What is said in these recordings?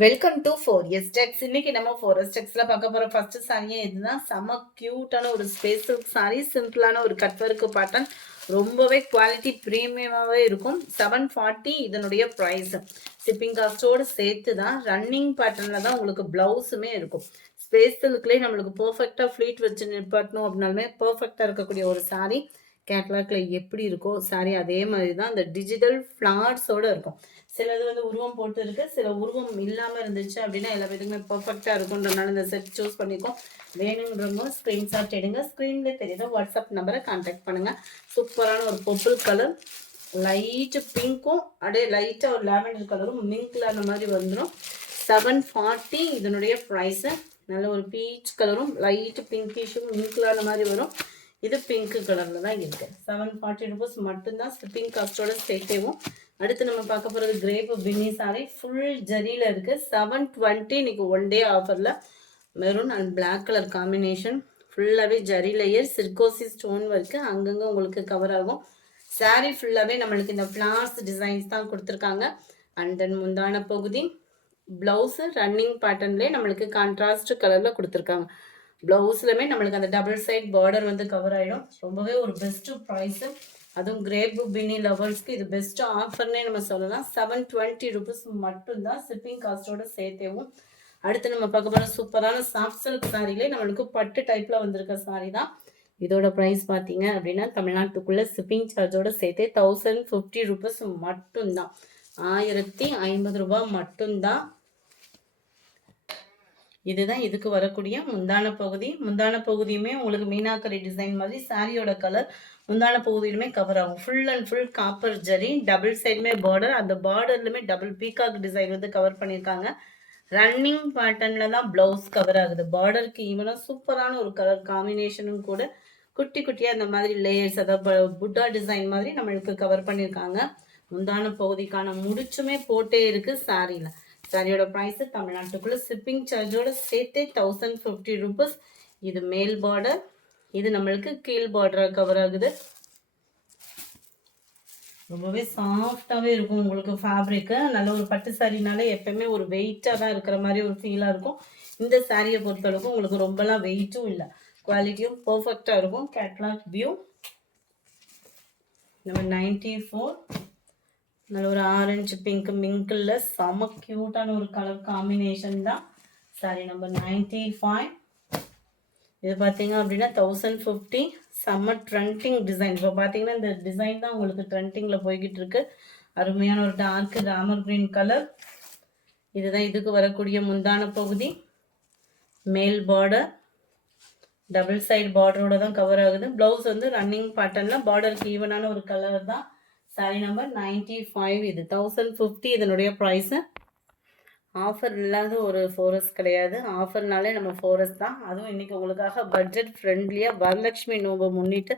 Welcome to 4S இன்னைக்கு நம்ம 4S பார்க்க போற ஃபர்ஸ்ட் சாரியே இதுதான். செம கியூட்டான ஒரு ஸ்பேஸ் சில்க் சாரி, சிம்பிளான ஒரு கட் ஒர்க் பேட்டர்ன், ரொம்பவே குவாலிட்டி பிரீமியமாவே இருக்கும். 740 இதனுடைய ப்ரைஸ். ஷிப்பிங் காஸ்டோடு சேர்த்து தான். ரன்னிங் பேட்டர்ன்ல தான் உங்களுக்கு பிளவுஸுமே இருக்கும். ஸ்பேஸ் சில்க்லேயே நம்மளுக்கு பர்ஃபெக்டாக ஃப்ளீட் வச்சு நிப்பாட்டணும் அப்படின்னாலுமே பர்ஃபெக்டாக இருக்கக்கூடிய ஒரு சாரி. கேட்லாக்ல எப்படி இருக்கோ சாரி அதே மாதிரி தான் அந்த டிஜிட்டல் ஃப்ளார்ஸோடு இருக்கும். சிலது வந்து உருவம் போட்டு இருக்கு, சில உருவம் இல்லாமல் இருந்துச்சு அப்படின்னா எல்லா பேருக்குமே பர்ஃபெக்டாக இருக்குன்றனால இந்த செட் சூஸ் பண்ணிக்கோ. வேணுங்கிறவங்க ஸ்க்ரீன்ஷாட் எடுங்க. ஸ்க்ரீனில் தெரியுற வாட்ஸ்அப் நம்பரை கான்டாக்ட் பண்ணுங்கள். சூப்பரான ஒரு பர்பிள் கலர், லைட்டு பிங்க்கும் அப்படியே லைட்டாக ஒரு லாவெண்டர் கலரும் மிங்க்ல அந்த மாதிரி வந்துடும். 740 இதனுடைய ப்ரைஸு. நல்ல ஒரு பீச் கலரும் லைட்டு பிங்கிஷும் மிங்க்ல அந்த மாதிரி வரும். இது பிங்க் கலரில் தான் இருக்குது. 740 ருபீஸ் மட்டும்தான் ஷிப்பிங் காஸ்டோட சேர்த்தேவும். அடுத்து நம்ம பார்க்க போகிறது கிரேப் பின்னி சாரி, ஃபுல் ஜரியில் இருக்குது. 720 இன்னைக்கு ஒன் டே ஆஃபரில். Maroon and black colour combination, ஃபுல்லாகவே ஜரி லேயர், சிர்கோசி ஸ்டோன் ஒர்க்கு அங்கங்கே உங்களுக்கு கவர் ஆகும். சாரீ ஃபுல்லாகவே நம்மளுக்கு இந்த ஃப்ளார்ஸ் டிசைன்ஸ் தான் கொடுத்துருக்காங்க. அண்ட் தென் முந்தான பகுதி, ப்ளவுஸு ரன்னிங் பேட்டர்ன்லேயே நம்மளுக்கு கான்ட்ராஸ்ட் கலரில் கொடுத்துருக்காங்க. ப்ளவுஸ்லுமே நம்மளுக்கு அந்த டபுள் சைட் பார்டர் வந்து கவர் ஆகிடும். ரொம்பவே ஒரு பெஸ்ட்டு ப்ரைஸு. அதுவும் கிரேப் பின்னி லவர்ஸ்க்கு இது பெஸ்ட்டு ஆஃபர்னே நம்ம சொல்லலாம். 720 ருபீஸ் மட்டும்தான் ஷிப்பிங் காஸ்ட்டோட சேர்த்தேவும். அடுத்து நம்ம பார்க்க போகிற சூப்பரான சாஃப்ட் சில்க் சாரிலே நம்மளுக்கு பட்டு டைப்பில் வந்திருக்க சாரி தான். இதோட ப்ரைஸ் பார்த்தீங்க அப்படின்னா தமிழ்நாட்டுக்குள்ளே ஷிப்பிங் சார்ஜோட சேர்த்தே 1050 ருபீஸ் மட்டும்தான். 1050 ரூபாய் மட்டும்தான். இதுதான் இதுக்கு வரக்கூடிய முந்தான பகுதி. முந்தான பகுதியுமே உங்களுக்கு மீனாக்கரி டிசைன் மாதிரி சாரியோட கலர் முந்தான பகுதியிலுமே கவர் ஆகும். Full and full copper zari, double சைடுமே பார்டர், அந்த பார்டர்லுமே டபுள் பீகாக் டிசைன் வந்து கவர் பண்ணியிருக்காங்க. ரன்னிங் பேட்டர்னில் தான் ப்ளவுஸ் கவர் ஆகுது. பார்டருக்கு ஈவனாக சூப்பரான ஒரு கலர் காம்பினேஷனும் கூட குட்டி குட்டியாக அந்த மாதிரி லேயர்ஸ், அதாவது புட்டா டிசைன் மாதிரி நம்மளுக்கு கவர் பண்ணியிருக்காங்க. முந்தான பகுதிக்கான முடிச்சுமே போட்டே இருக்குது சாரியில். சாரியோட ப்ரைஸ் தமிழ்நாட்டுக்குள்ள ஷிப்பிங் சார்ஜோட சேர்த்தே 1050 ருபீஸ். இது மேல் பார்டர், இது நம்மளுக்கு கீழ் பார்டர் கவர் ஆகுது. ரொம்பவே சாஃப்டாகவே இருக்கும் உங்களுக்கு ஃபேப்ரிக்கு. நல்ல ஒரு பட்டு சாரினாலே எப்பவுமே ஒரு வெயிட்டாக தான் இருக்கிற மாதிரி ஒரு ஃபீலாக இருக்கும். இந்த சாரியை பொறுத்தளவுக்கு உங்களுக்கு ரொம்பலாம் வெயிட்டும் இல்லை, குவாலிட்டியும் பர்ஃபெக்டாக இருக்கும். Catalogue view number 94. நல்ல ஒரு ஆரஞ்சு பிங்க் மிங்கில் செம க்யூட்டான ஒரு கலர் காம்பினேஷன் தான். Sorry number 95. இது பார்த்தீங்க அப்படின்னா 1050. செம்ம ட்ரெண்டிங் டிசைன். இப்போ பார்த்தீங்கன்னா இந்த டிசைன் தான் உங்களுக்கு ட்ரெண்டிங்கில் போய்கிட்டு இருக்கு. அருமையான ஒரு டார்க் ராமர் கிரீன் கலர். இதுதான் இதுக்கு வரக்கூடிய முந்தான பகுதி. மேல் பார்டர் டபுள் சைடு பார்டரோட தான் கவர் ஆகுது. ப்ளவுஸ் வந்து ரன்னிங் பேட்டர்னில் பார்டருக்கு ஈவனான ஒரு கலர் தான். Sorry number 95. இது 1050. இதனுடைய ப்ரைஸு. ஆஃபர் இல்லாத ஒரு 4S கிடையாது. ஆஃபர்னாலே நம்ம 4S தான். அதுவும் இன்றைக்கி உங்களுக்காக பட்ஜெட் ஃப்ரெண்ட்லியாக வரலட்சுமி நோம்பை முன்னிட்டு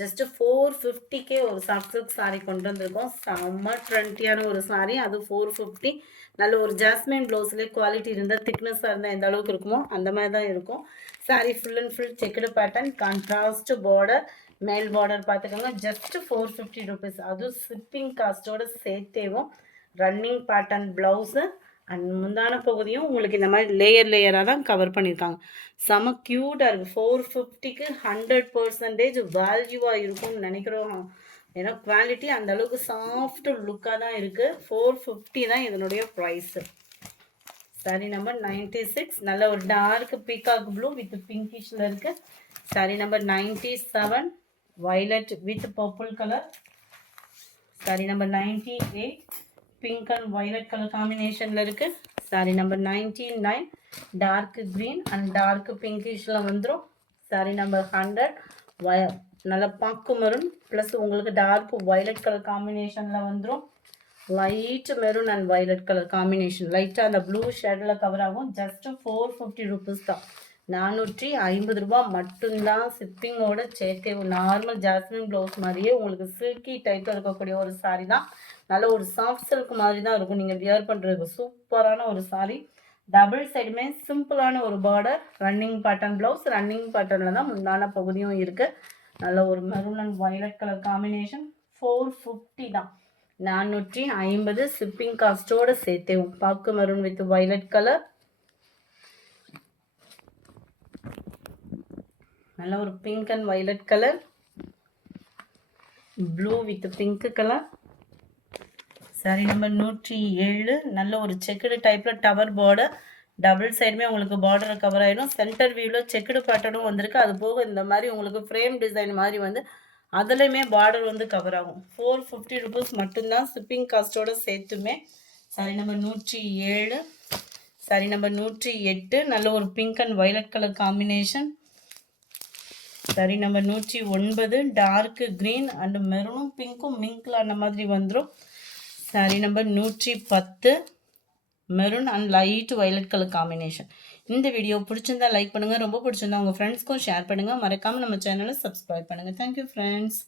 ஜஸ்ட்டு 450க்கே ஒரு சாஃப்ட் சில்க் சாரீ கொண்டு வந்திருக்கோம். செம்ம ட்ரெண்டியான ஒரு சாரீ, அது 450. நல்ல ஒரு ஜாஸ்மின் ப்ளவுஸ்லேயே குவாலிட்டி இருந்தால், திக்னஸாக இருந்தால் எந்த அளவுக்கு இருக்குமோ அந்த மாதிரி தான் இருக்கும். Sari full and full checked pattern, contrast border, மேல் பார்டர் பார்த்துக்கோங்க. Just 450 rupees. அதுவும் ஷிப்பிங் காஸ்ட்டோடு சேர்த்தேவும். ரன்னிங் பேட்டர்ன் ப்ளவுஸு அண்ட் முந்தான பகுதியும் உங்களுக்கு இந்த மாதிரி லேயராக தான் கவர் பண்ணியிருக்காங்க. செம க்யூட்டாக இருக்குது. 450க்கு 100% வேல்யூவாக இருக்கும்னு நினைக்கிறோம். ஏன்னா குவாலிட்டி அந்த அளவுக்கு சாஃப்ட் லுக்காக தான் இருக்குது. 450 தான் இதனுடைய ப்ரைஸு. Sorry number 96. நல்ல ஒரு டார்க் பீகாக் ப்ளூ வித் பிங்கிஷில் இருக்குது. Sari number 97. Violet with purple colour. Sari number 98. Pink and violet colour காம்பினேஷனில் இருக்குது. Sari number 99. Dark green and dark பிங்கிஷில் வந்துடும். சாரி நம்பர் 100. நல்ல பாக்கு மெரூன் ப்ளஸ் உங்களுக்கு டார்க் வயலட் கலர் காம்பினேஷனில் வந்துடும். Light maroon and violet colour combination லைட்டாக அந்த ப்ளூ ஷேடில் கவர் ஆகும். ஜஸ்ட்டு 450 ருபீஸ் தான். 450 ரூபா மட்டும்தான் ஷிப்பிங்கோட சேர்த்தே. நார்மல் ஜாஸ்மின் ப்ளவுஸ் மாதிரியே உங்களுக்கு சில்கி டைப்பில் இருக்கக்கூடிய ஒரு சாரீ தான். நல்ல ஒரு சாஃப்ட் சில்க் மாதிரி தான் இருக்கும். நீங்கள் வியர் பண்ணுறதுக்கு சூப்பரான ஒரு சாரீ. டபுள் சைடுமே சிம்பிளான ஒரு border, running pattern blouse, running பேட்டர்னில் தான் முந்தான பகுதியும் இருக்குது. நல்ல ஒரு maroon and violet colour combination. 450 தான். 450 ஷிப்பிங் காஸ்ட்டோட சேர்த்தே. பாக்கு மெரூன் வித் வயலட் கலர், நல்ல ஒரு pink and violet colour, blue with pink colour. Sari number 107, நல்ல ஒரு செக்குடு டைப்பில் டவர் பார்டர், டபுள் சைடுமே உங்களுக்கு பார்டர் கவர் ஆகிடும். சென்டர் வியூவில் செக்குடு பேட்டர்னும் வந்திருக்கு. அது போக இந்த மாதிரி உங்களுக்கு ஃப்ரேம் டிசைன் மாதிரி வந்து அதுலேயுமே பார்டர் வந்து கவர் ஆகும். 450 ருபீஸ் மட்டும்தான் ஷிப்பிங் காஸ்ட்டோட சேர்த்துமே. சாரி நம்பர் 107. சாரி நம்பர் 108, நல்ல ஒரு pink and violet colour combination. Sari number 109, dark green and மெரூனும் பிங்க்கும் மிங்கில் அந்த மாதிரி வந்துடும். Sari number 110, maroon and light violet colour combination. இந்த வீடியோ பிடிச்சிருந்தா லைக் பண்ணுங்கள், ரொம்ப பிடிச்சிருந்தா உங்கள் ஃப்ரெண்ட்ஸ்க்கும் ஷேர் பண்ணுங்கள். மறக்காமல் நம்ம சேனலை சப்ஸ்கிரைப் பண்ணுங்கள். Thank you friends.